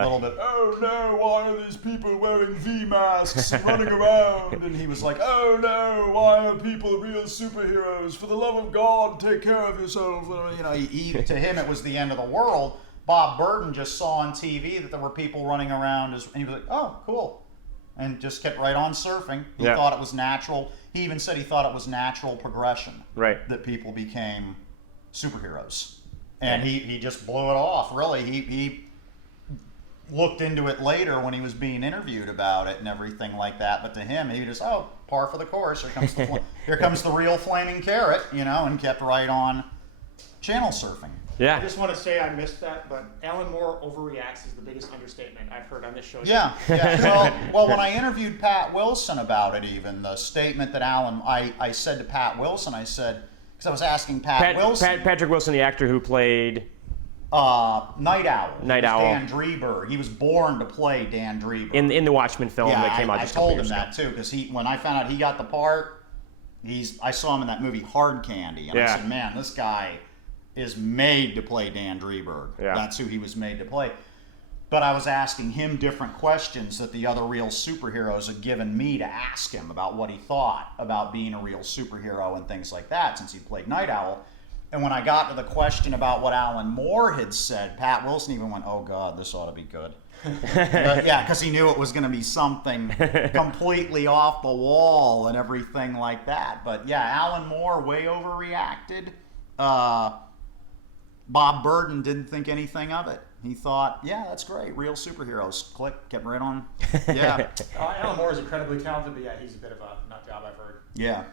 little bit. Oh no, why are these people wearing V masks and running around? And he was like, oh no, why are people real superheroes? For the love of God, take care of yourself. To him it was the end of the world. Bob Burden just saw on TV that there were people running around, and he was like, oh, cool. And just kept right on surfing. He thought it was natural. He even said he thought it was natural progression. Right. That people became superheroes. And he just blew it off, really. He looked into it later when he was being interviewed about it and everything like that. But to him, he just, par for the course. Here comes the real Flaming Carrot, and kept right on channel surfing. Yeah. I just want to say I missed that, but Alan Moore overreacts is the biggest understatement I've heard on this show. Yeah. Well, when I interviewed Pat Wilson about it, even the statement that I said to Pat Wilson, I said, because I was asking Wilson. Patrick Wilson, the actor who played Night Owl. Dan Dreberg. He was born to play Dan Dreberg. In the Watchmen film that came out just a couple years ago. I told him that too, because when I found out he got the part, I saw him in that movie Hard Candy, and I said, man, this guy is made to play Dan Dreberg. Yeah. That's who he was made to play. But I was asking him different questions that the other real superheroes had given me to ask him about what he thought about being a real superhero and things like that, since he played Night Owl. And when I got to the question about what Alan Moore had said, Pat Wilson even went, oh God, this ought to be good. Because he knew it was going to be something completely off the wall and everything like that. But yeah, Alan Moore way overreacted. Bob Burden didn't think anything of it. He thought, yeah, that's great. Real superheroes. Click, kept right on. Yeah. Alan Moore is incredibly talented, but yeah, he's a bit of a nut job, I've heard. Yeah.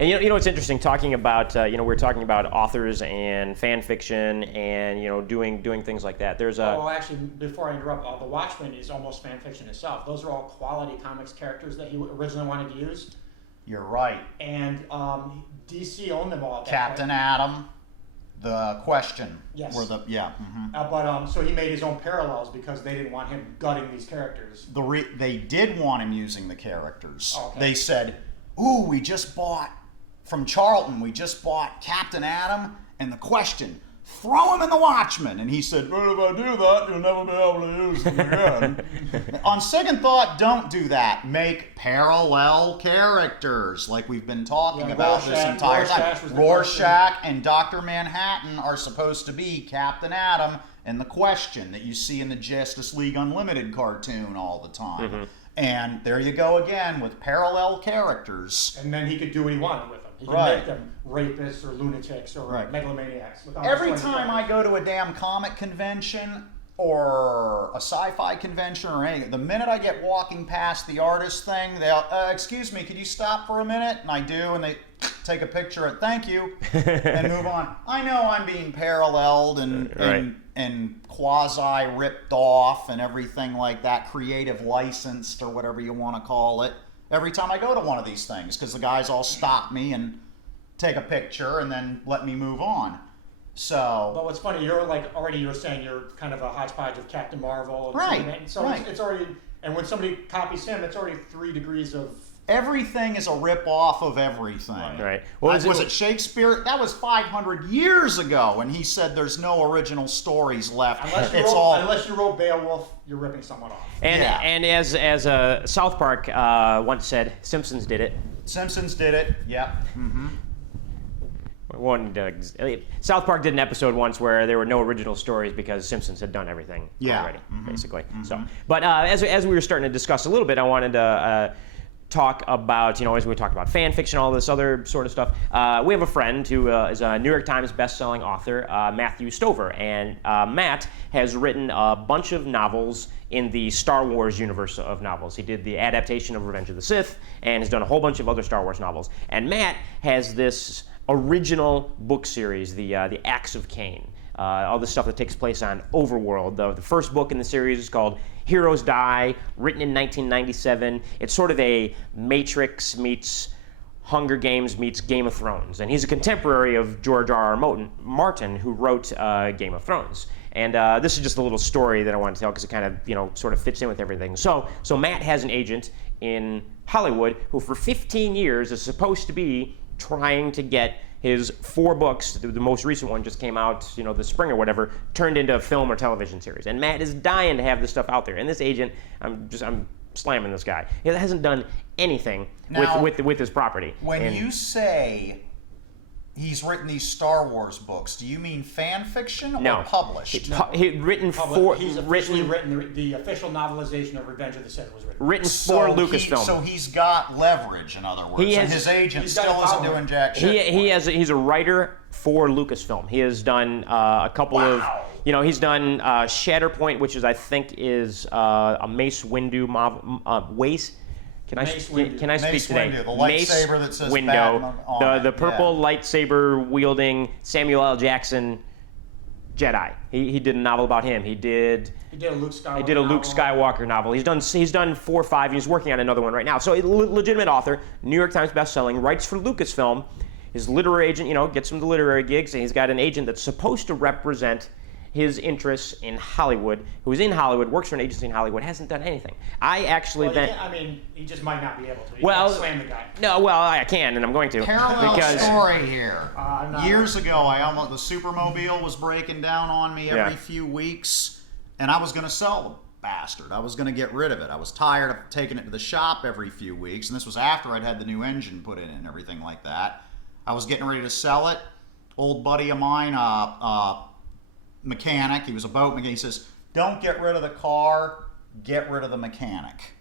And you know, it's interesting talking about we're talking about authors and fan fiction and doing things like that. There's a actually, before I interrupt, The Watchmen is almost fan fiction itself. Those are all quality comics characters that he originally wanted to use. You're right. And DC owned them all at that Captain point. Atom, The Question. Yes. Mm-hmm. So he made his own parallels because they didn't want him gutting these characters. They did want him using the characters. Oh, okay. They said, "Ooh, we just bought from Charlton. We just bought Captain Atom and The Question. Throw him in The Watchmen." And he said, "Well, if I do that, you'll never be able to use them again." On second thought, don't do that. Make parallel characters like we've been talking about this entire time. Rorschach and Dr. Manhattan are supposed to be Captain Atom and The Question that you see in the Justice League Unlimited cartoon all the time. Mm-hmm. And there you go again with parallel characters. And then he could do what he wanted with them. He could make them rapists or lunatics or megalomaniacs. Every time I go to a damn comic convention or a sci-fi convention or anything, the minute I get walking past the artist thing, they'll, "Excuse me, could you stop for a minute?" And I do, and they take a picture and thank you, and move on. I know I'm being paralleled and quasi ripped off and everything like that, creative licensed or whatever you want to call it, every time I go to one of these things, because the guys all stop me and take a picture and then let me move on. So, but what's funny, you're saying you're kind of a hodgepodge of Captain Marvel, and right? So it's already, and when somebody copies him, it's already 3 degrees of. Everything is a rip-off of everything. Right. Was it Shakespeare? That was 500 years ago, and he said there's no original stories left. Unless you wrote Beowulf, you're ripping someone off. And as South Park once said, Simpsons did it. Simpsons did it. Yep. Mm-hmm. South Park did an episode once where there were no original stories because Simpsons had done everything already, basically. Mm-hmm. So, but as we were starting to discuss a little bit, I wanted to talk about, as we talked about fan fiction, all this other sort of stuff. We have a friend who is a New York Times best-selling author, Matthew Stover, and Matt has written a bunch of novels in the Star Wars universe of novels. He did the adaptation of Revenge of the Sith and has done a whole bunch of other Star Wars novels. And Matt has this original book series, the Acts of Cain. All the stuff that takes place on Overworld. The first book in the series is called Heroes Die, written in 1997. It's sort of a Matrix meets Hunger Games meets Game of Thrones. And he's a contemporary of George R.R. Martin, who wrote Game of Thrones. And this is just a little story that I want to tell because it kind of, sort of fits in with everything. So Matt has an agent in Hollywood who for 15 years is supposed to be trying to get his 4 books, the most recent one just came out, this spring or whatever, turned into a film or television series. And Matt is dying to have this stuff out there. And this agent, I'm slamming this guy. He hasn't done anything with his property. When you say he's written these Star Wars books, do you mean fan fiction or published? He's officially written the official novelization of Revenge of the Sith was written for Lucasfilm. So he's got leverage, in other words. And his agent still isn't doing jack shit. He's a writer for Lucasfilm. He has done a couple of, he's done Shatterpoint, which I think is a Mace Windu Can I speak today? Windu, the lightsaber that says Windu, on the purple lightsaber wielding Samuel L. Jackson Jedi. He did a novel about him. He did a Luke Skywalker novel. He's done 4 or 5. He's working on another one right now. So a legitimate author, New York Times bestselling, writes for Lucasfilm. His literary agent, gets him the literary gigs, and he's got an agent that's supposed to represent his interests in Hollywood, who's in Hollywood, works for an agency in Hollywood, hasn't done anything. He just might not be able to. You can't slam the guy. No, I can, and I'm going to. Parallel story here. Years ago, the Supermobile was breaking down on me every few weeks, and I was going to sell the bastard. I was going to get rid of it. I was tired of taking it to the shop every few weeks, and this was after I'd had the new engine put in and everything like that. I was getting ready to sell it. Old buddy of mine, mechanic, he was a boat mechanic, he says, "Don't get rid of the car, get rid of the mechanic."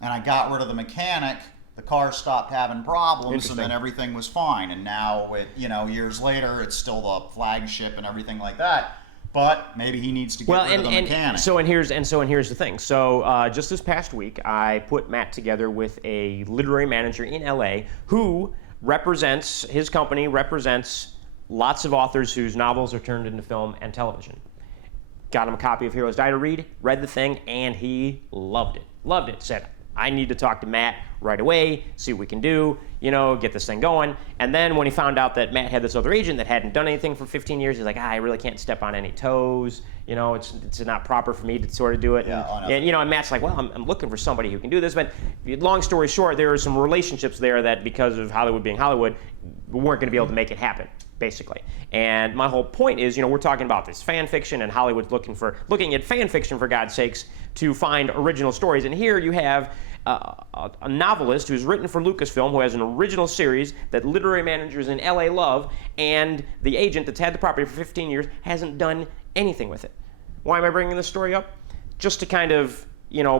And I got rid of the mechanic, the car stopped having problems, and then everything was fine. And now, years later, it's still the flagship and everything like that. But maybe he needs to get rid of the mechanic. So here's the thing. So just this past week, I put Matt together with a literary manager in LA who his company represents lots of authors whose novels are turned into film and television. Got him a copy of Heroes Die to read, read the thing, and he loved it. Loved it. Said, I need to talk to Matt right away, see what we can do, get this thing going. And then when he found out that Matt had this other agent that hadn't done anything for 15 years, he's like, I really can't step on any toes. It's not proper for me to sort of do it. And Matt's like, well, I'm looking for somebody who can do this. But long story short, there are some relationships there that because of Hollywood being Hollywood, we weren't going to be able to make it happen, basically. And my whole point is, we're talking about this fan fiction, and Hollywood's looking at fan fiction, for God's sakes, to find original stories. And here you have a novelist who's written for Lucasfilm, who has an original series that literary managers in LA love, and the agent that's had the property for 15 years hasn't done anything with it. Why am I bringing this story up? Just to kind of,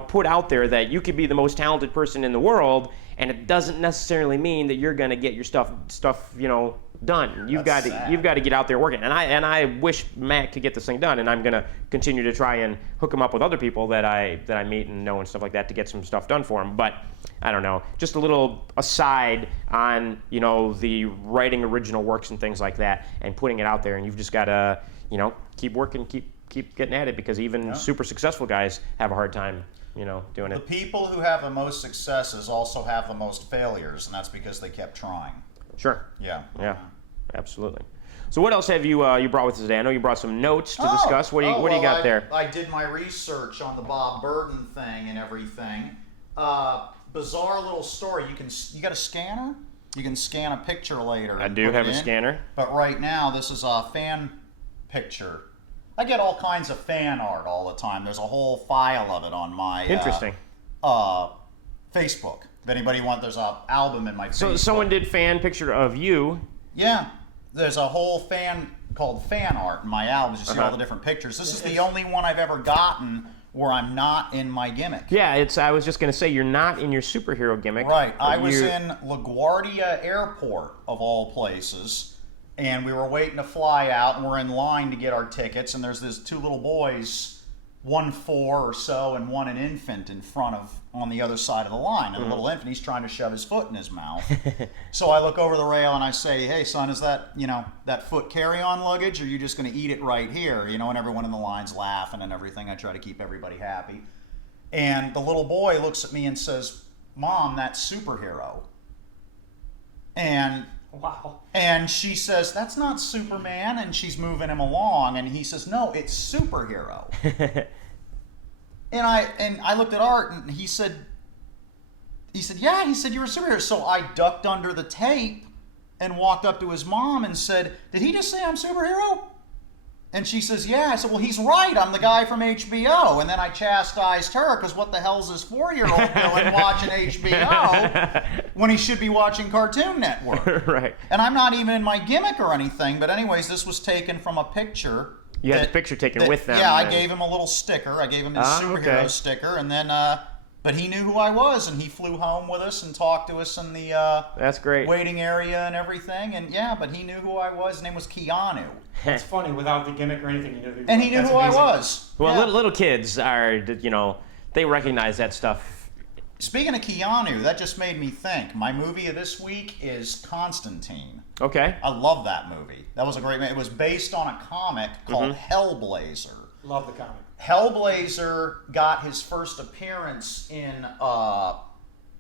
put out there that you could be the most talented person in the world, and it doesn't necessarily mean that you're going to get your stuff, done. You've got to get out there working. And I wish Matt could get this thing done, and I'm going to continue to try and hook him up with other people that I meet and know and stuff like that to get some stuff done for him. But I don't know. Just a little aside on, the writing original works and things like that, and putting it out there, and you've just got to, keep working, keep getting at it, because even super successful guys have a hard time, doing it. The people who have the most successes also have the most failures, and that's because they kept trying. Sure. Yeah. Yeah. Absolutely. So what else have you brought with us today? I know you brought some notes to discuss. What do you got there? I did my research on the Bob Burton thing and everything. Bizarre little story. You got a scanner? You can scan a picture later. I do have a scanner. But right now, this is a fan picture. I get all kinds of fan art all the time. There's a whole file of it on my Interesting. Facebook. If anybody wants, there's an album in my Facebook. So someone did fan picture of you. Yeah. There's a whole fan called fan art in my albums. You see all the different pictures. This is the only one I've ever gotten where I'm not in my gimmick. Yeah, I was just going to say, you're not in your superhero gimmick. Right. I was in LaGuardia Airport, of all places, and we were waiting to fly out, and we're in line to get our tickets, and there's these two little boys, one 4 or so, and one an infant on the other side of the line. And the little infant, he's trying to shove his foot in his mouth. So I look over the rail and I say, hey, son, is that, that foot carry-on luggage, or are you just going to eat it right here? And everyone in the line's laughing and everything. I try to keep everybody happy. And the little boy looks at me and says, Mom, that's superhero. And wow. And she says, that's not Superman, and she's moving him along, and he says, no, it's superhero. And I looked at Art, and he said, yeah, he said, you're a superhero. So I ducked under the tape and walked up to his mom and said, did he just say I'm superhero? And she says, yeah. I said, well, he's right. I'm the guy from HBO. And then I chastised her, because what the hell's this 4-year-old doing watching HBO when he should be watching Cartoon Network? Right. And I'm not even in my gimmick or anything. But anyways, this was taken from a picture. You had the picture taken with them. Yeah, I gave him a little sticker. I gave him his superhero sticker. And then, but he knew who I was, and he flew home with us and talked to us in the that's great. Waiting area and everything. And yeah, but he knew who I was. His name was Keanu. It's funny, without the gimmick or anything, you knew who you were. And he knew who I was. Well, yeah. little kids are, they recognize that stuff. Speaking of Keanu, that just made me think. My movie of this week is Constantine. Okay. I love that movie. That was a great movie. It was based on a comic called Hellblazer. Love the comic. Hellblazer got his first appearance in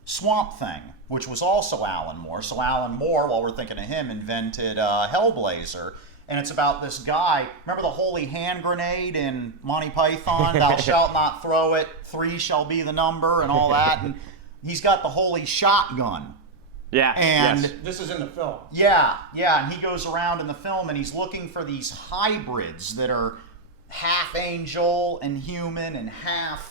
Swamp Thing, which was also Alan Moore. So Alan Moore, while we're thinking of him, invented Hellblazer. And it's about this guy. Remember the holy hand grenade in Monty Python? Thou shalt not throw it. 3 shall be the number, and all that. And he's got the holy shotgun. Yeah. And this is in the film. Yeah. And he goes around in the film, and he's looking for these hybrids that are half angel and human and half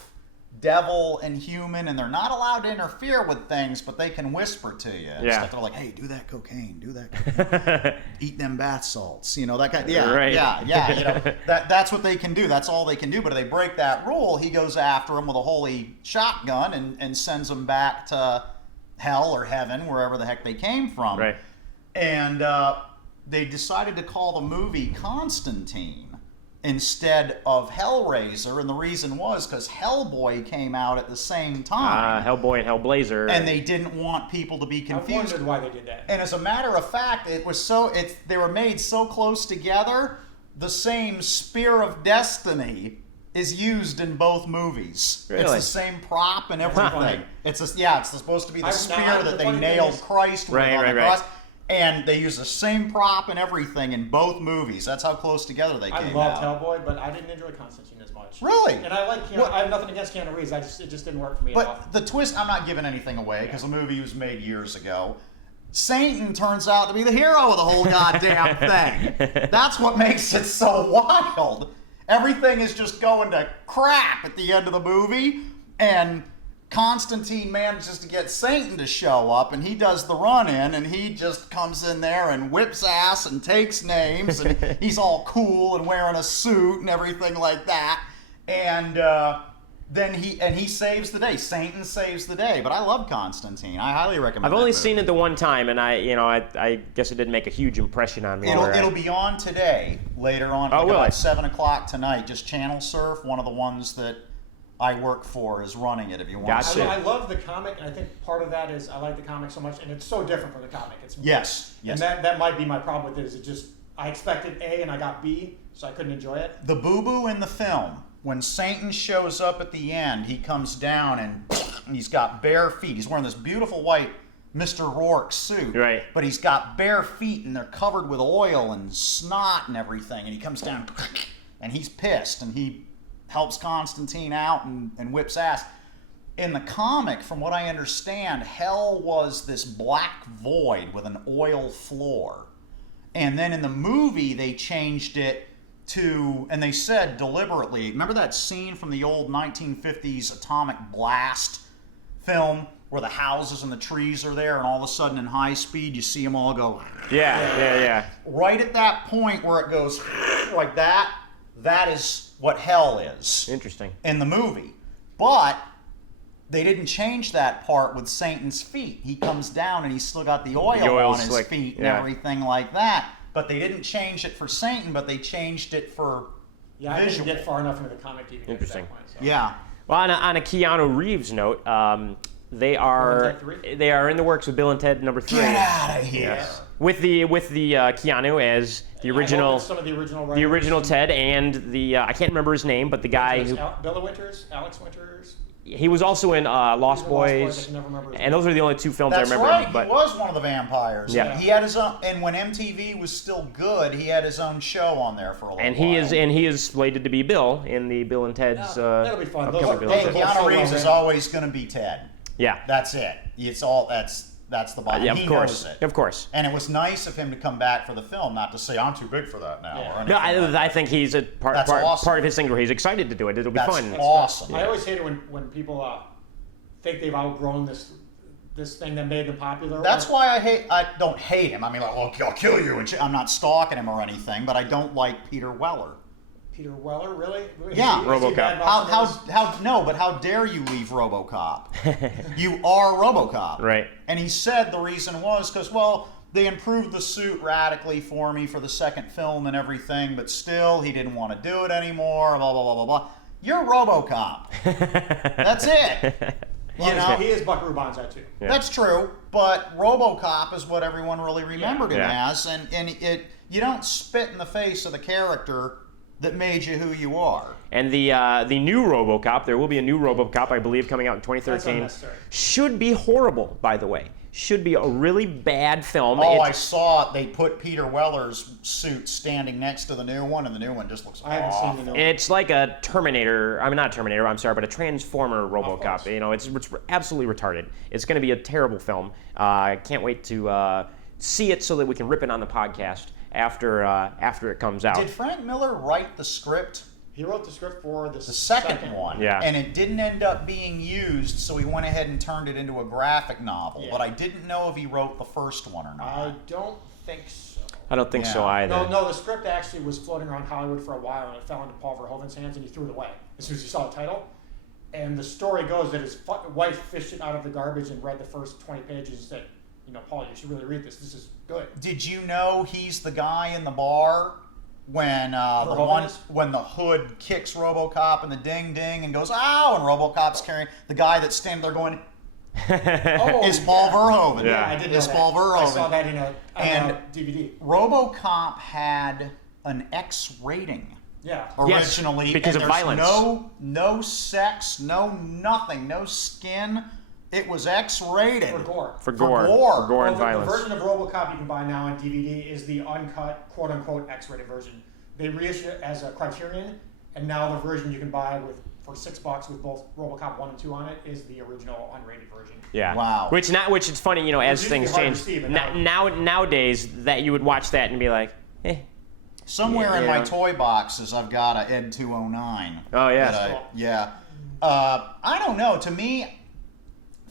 devil and human, and they're not allowed to interfere with things, but they can whisper to you. And stuff. They're like, hey, do that cocaine, do that cocaine. Eat them bath salts, that kind of, yeah, that's what they can do. That's all they can do. But if they break that rule, he goes after them with a holy shotgun and sends them back to hell or heaven, wherever the heck they came from. Right. And they decided to call the movie Constantine. instead of Hellraiser, and the reason was because Hellboy came out at the same time. Hellboy and Hellblazer. And they didn't want people to be I confused. wondered why they did that. And as a matter of fact, they were made so close together, the same Spear of Destiny is used in both movies. Really? It's the same prop and everything. It's supposed to be the spear that they funny nailed thing is- Christ with on the Right. cross. And they use the same prop and everything in both movies. That's how close together they I came loved out. Hellboy, but I didn't enjoy Constantine as much. Really? And I like Keanu. I have nothing against Keanu Reeves. It just didn't work for me at all. But the twist, I'm not giving anything away because the movie was made years ago. Satan turns out to be the hero of the whole goddamn thing. That's what makes it so wild. Everything is just going to crap at the end of the movie, and Constantine manages to get Satan to show up, and he does the run-in, and he just comes in there and whips ass and takes names, and he's all cool and wearing a suit and everything like that. And then he saves the day. Satan saves the day. But I love Constantine. I highly recommend it. I've only seen it the one time, and I guess it didn't make a huge impression on me. It'll be on today, later on. Oh, will about it? 7 o'clock tonight. Just channel surf. One of the ones that I work for is running it if you want Gotcha. to see I it. love the comic, and I think part of that is I like the comic so much, and it's so different from the comic. Yes. And that might be my problem with it, is it just, I expected A and I got B, so I couldn't enjoy it. The boo-boo in the film, when Satan shows up at the end, he comes down and he's got bare feet. He's wearing this beautiful white Mr. Rourke suit. Right. But he's got bare feet and they're covered with oil and snot and everything. And he comes down and he's pissed and he helps Constantine out and whips ass. In the comic, from what I understand, hell was this black void with an oil floor. And then in the movie, they changed it to, and they said deliberately, remember that scene from the old 1950s Atomic Blast film where the houses and the trees are there and all of a sudden in high speed you see them all go... Yeah. Right at that point where it goes like that, that is what hell is Interesting. in the movie. But they didn't change that part with Satan's feet. He comes down and he's still got the oil on his slick, feet and yeah. everything like that. But they didn't change it for Satan, but they changed it for Yeah, I visual. didn't get far enough into the comic to even get to Interesting. that point. So. Yeah. Well, on a Keanu Reeves note, they are Bill and Ted 3? they are in the works with Bill and Ted number 3. Get out of here. Yes. With the Keanu as the I hope original it's some of the original writers. the original Ted and the I can't remember his name, but the guy who Bill Winters, Alex Winters. he was also in Lost He was in Lost Boys, Boys, I can never remember his and those are the only 2 films That's I remember. right. But He was one of the vampires. Yeah. He had his own, and when MTV was still good, he had his own show on there for a little and while. he is slated to be Bill in the Bill and Ted's that'll be fun. upcoming Bill Hey, and Ted. Those are Keanu both Reeves so is well always going to be Ted. Yeah. That's it. It's all that's the bottom. Yeah, He of course. knows it. Of course. And it was nice of him to come back for the film, not to say I'm too big for that now. Yeah. Or anything No, like that. I think he's a part That's awesome. part of his thing where he's excited to do it. It'll be That's fun. awesome. I always hate it when people think they've outgrown this thing that made them popular. That's why I don't hate him. I mean, like, oh, I'll kill you, and I'm not stalking him or anything, but I don't like Peter Weller. Peter Weller, really? Yeah. Is he RoboCop. bad mouth But how dare you leave RoboCop? You are RoboCop. Right. And he said the reason was because, well, they improved the suit radically for me for the second film and everything, but still, he didn't want to do it anymore, blah, blah, blah, blah, blah. You're RoboCop. That's it. You know? He is Buckaroo Banzai too. Yeah. That's true, but RoboCop is what everyone really remembered him Yeah. as, and you don't spit in the face of the character that made you who you are. And the new RoboCop, there will be a new RoboCop, I believe, coming out in 2013. unnecessary. Should be horrible, by the way. Should be a really bad film. Oh, I It's- saw it. They put Peter Weller's suit standing next to the new one, and the new one just looks I haven't awful. seen the new one. It's like a Terminator. I mean, not Terminator. I'm sorry, but a Transformer RoboCop. course. You know, it's absolutely retarded. It's going to be a terrible film. I can't wait to see it so that we can rip it on the podcast after it comes out. Did Frank Miller write the script? He wrote the script for the Second one. Yeah. And it didn't end up being used, so he went ahead and turned it into a graphic novel. Yeah. But I didn't know if he wrote the first one or not. I don't think so. I don't think so Yeah. either. No, the script actually was floating around Hollywood for a while, and it fell into Paul Verhoeven's hands, and he threw it away as soon as he saw the title. And the story goes that his wife fished it out of the garbage and read the first 20 pages and said, "You know, Paul, you should really read this. This is good." Did you know he's the guy in the bar when when the hood kicks RoboCop and the ding ding and goes ow, and RoboCop's carrying the guy that's standing there going, is Paul Verhoeven. Yeah, I did know is that. Paul Verhoeven. I saw that in a DVD. RoboCop had an X rating. Yeah. Originally, yes, because and of there's violence. No sex, no nothing, no skin. It was X-rated. For gore. For gore and violence. The version of RoboCop you can buy now on DVD is the uncut, quote-unquote, X-rated version. They reissued it as a Criterion, and now the version you can buy for $6 with both RoboCop 1 and 2 on it is the original unrated version. Yeah. Wow. Which is funny, as things change. Nowadays, that you would watch that and be like, eh. Somewhere in my toy boxes, I've got a Ed 209. Oh yeah. I don't know. To me,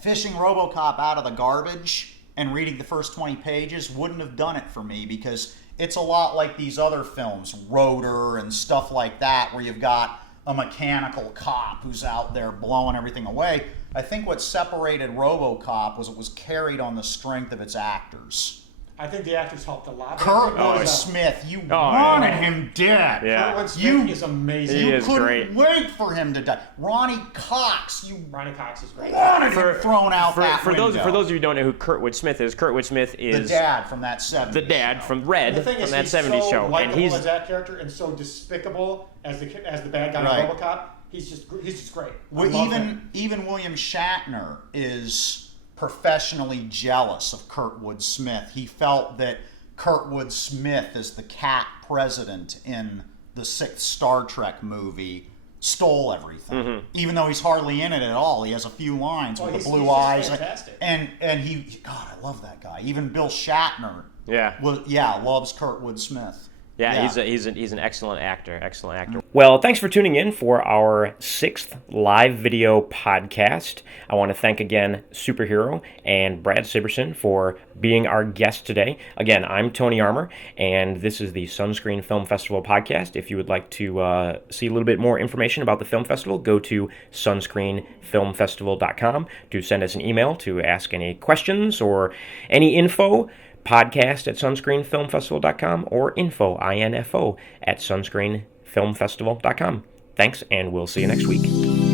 fishing RoboCop out of the garbage and reading the first 20 pages wouldn't have done it for me, because it's a lot like these other films, Rotor and stuff like that, where you've got a mechanical cop who's out there blowing everything away. I think what separated RoboCop was it was carried on the strength of its actors. I think the actors helped a lot. Kurtwood Smith, you wanted him dead. Yeah. Kurtwood Smith is amazing. He You is couldn't great. wait for him to die. Ronnie Cox, you Ronnie Cox is great. wanted him thrown out that for those window. of you who don't know who Kurtwood Smith is the dad from that 70s. the dad from Red, The thing from is, that he's 70s so show, and likable he's as that character and so despicable as the bad guy Right. in RoboCop. He's just great. Well, I love him. even William Shatner is professionally jealous of Kurtwood Smith. He felt that Kurtwood Smith, as the cat president in the 6th Star Trek movie, stole everything. Even though he's hardly in it at all. He has a few lines with the blue he's eyes. fantastic. And he, God, I love that guy. Even Bill Shatner loves Kurtwood Smith. Yeah, he's an excellent actor. Well, thanks for tuning in for our 6th live video podcast. I want to thank again Superhero and Brad Sibbersen for being our guest today. Again, I'm Tony Armour, and this is the Sunscreen Film Festival podcast. If you would like to see a little bit more information about the film festival, go to sunscreenfilmfestival.com to send us an email to ask any questions or any info. Podcast at sunscreenfilmfestival.com or info at sunscreenfilmfestival.com. Thanks, and we'll see you next week.